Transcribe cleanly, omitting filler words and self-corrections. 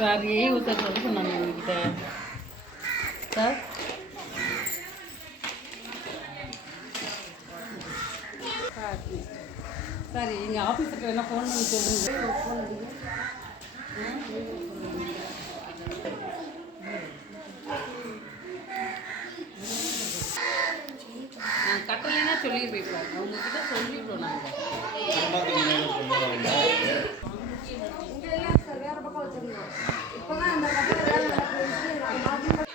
Sir sir சொல்ல சொன்னாங்க எங்ககிட்ட சார். சார் எங்கள் ஆஃபீஸுக்கு என்ன ஃபோன் பண்ணி சொல்லுங்கள். ஃபோன் கட்டலைன்னா சொல்லிடுவோம், அவங்கக்கிட்ட சொல்லிடுவோம் நாங்கள். வேற பக்கம் வச்சிருந்தோம். இப்போதான் அந்த கட்டளை வேலை நடக்குது.